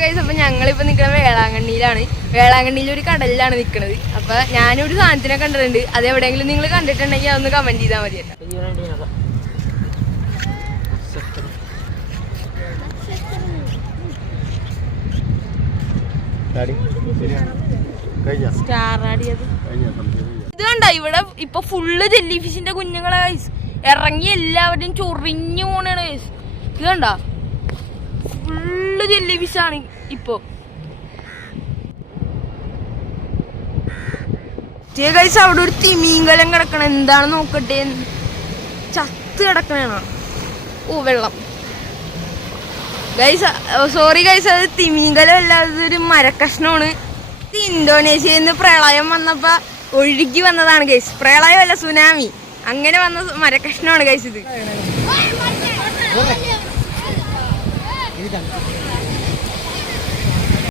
Guys, അപ്പൊ ഞങ്ങളിപ്പോ നിൽക്കുന്നത് വേളാങ്കണ്ണിയിലാണ്. വേളാങ്കണ്ണിയിൽ ഒരു കടലിലാണ് നിൽക്കുന്നത്. അപ്പൊ ഞാനൊരു സാധനത്തിനെ കണ്ടിട്ടുണ്ട്. അത് എവിടെയെങ്കിലും നിങ്ങൾ കണ്ടിട്ടുണ്ടെങ്കിൽ അതൊന്ന് കമന്റ് ചെയ്താൽ മതി. ഇത് കണ്ട, ഇവിടെ ഇപ്പൊ ഫുള്ള് ജെല്ലി ഫിഷിന്റെ കുഞ്ഞുങ്ങളെ ഗൈസ് ഇറങ്ങി എല്ലാവരുടെയും ചൊറിഞ്ഞു പോണാണ് ഗൈസ്. ഇത് കണ്ട, ഫുള്ള് ജെല്ലി ഫിഷാണ് ഇപ്പൊ. ഗൈസ്, അവിടെ ഒരു തിമീങ്കലം കിടക്കണ, എന്താണ് നോക്കട്ടെ, ചത്ത് കിടക്കണേണോ? ഓ, വെള്ളം. ഗൈസ്, സോറി ഗൈസ്, അത് തിമീങ്കലം അല്ല, അതൊരു മരക്കഷ്ണമാണ്. ഇത് ഇന്തോനേഷ്യയിൽ നിന്ന് പ്രളയം വന്നപ്പോ ഒഴുകി വന്നതാണ് ഗൈസ്. പ്രളയമല്ല, സുനാമി. അങ്ങനെ വന്ന മരക്കഷ്ണമാണ് ഗൈസ് ഇത്.